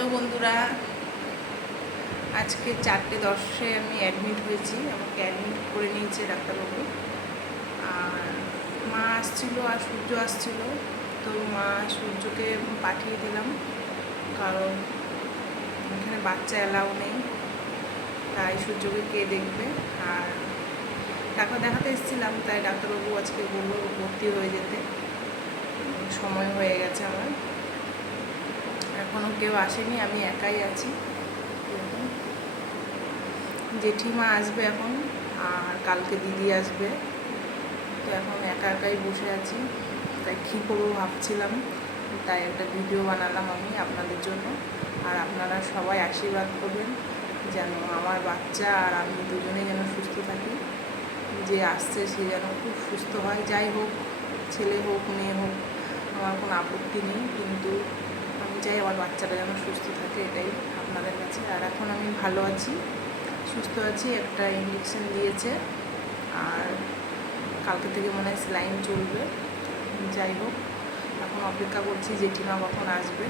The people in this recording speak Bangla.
হ্যালো বন্ধুরা। আজকে চারটে দশে আমি অ্যাডমিট হয়েছি, আমাকে অ্যাডমিট করে নিয়েছে ডাক্তারবাবু। আর মা আসছিল আর সূর্য আসছিল, তো মা সূর্যকে পাঠিয়ে দিলাম, কারণ এখানে বাচ্চা এলাও নেই, তাই সূর্যকে কে দেখবে? আর ডাক্তার দেখাতে এসেছিলাম, তাই ডাক্তারবাবু আজকে বলল ভর্তি হয়ে যেতে। সময় হয়ে গেছে আমার। এখনও কেউ আসেনি, আমি একাই আছি। জেঠিমা আসবে এখন, আর কালকে দিদি আসবে। তো এখন একা একাই বসে আছি। তাই কী করব ভাবছিলাম, তাই একটা ভিডিও বানালাম আমি আপনাদের জন্য। আর আপনারা সবাই আশীর্বাদ করবেন, যেন আমার বাচ্চা আর আমি দুজনেই যেন সুস্থ থাকি। যে আসছে সে যেন খুব সুস্থ হয়। যাই হোক, ছেলে হোক, মেয়ে হোক, আমার কোনো আপত্তি নেই। কিন্তু চাই আমার বাচ্চাটা যেন সুস্থ থাকে, এটাই আপনাদের কাছে। আর এখন আমি ভালো আছি, সুস্থ আছি, একটা ইঞ্জেকশন দিয়েছে। আর কালকে থেকে মনে হয় স্লাইন চলবে। যাই হোক, এখন অপেক্ষা করছি যে কিনা কখন আসবে।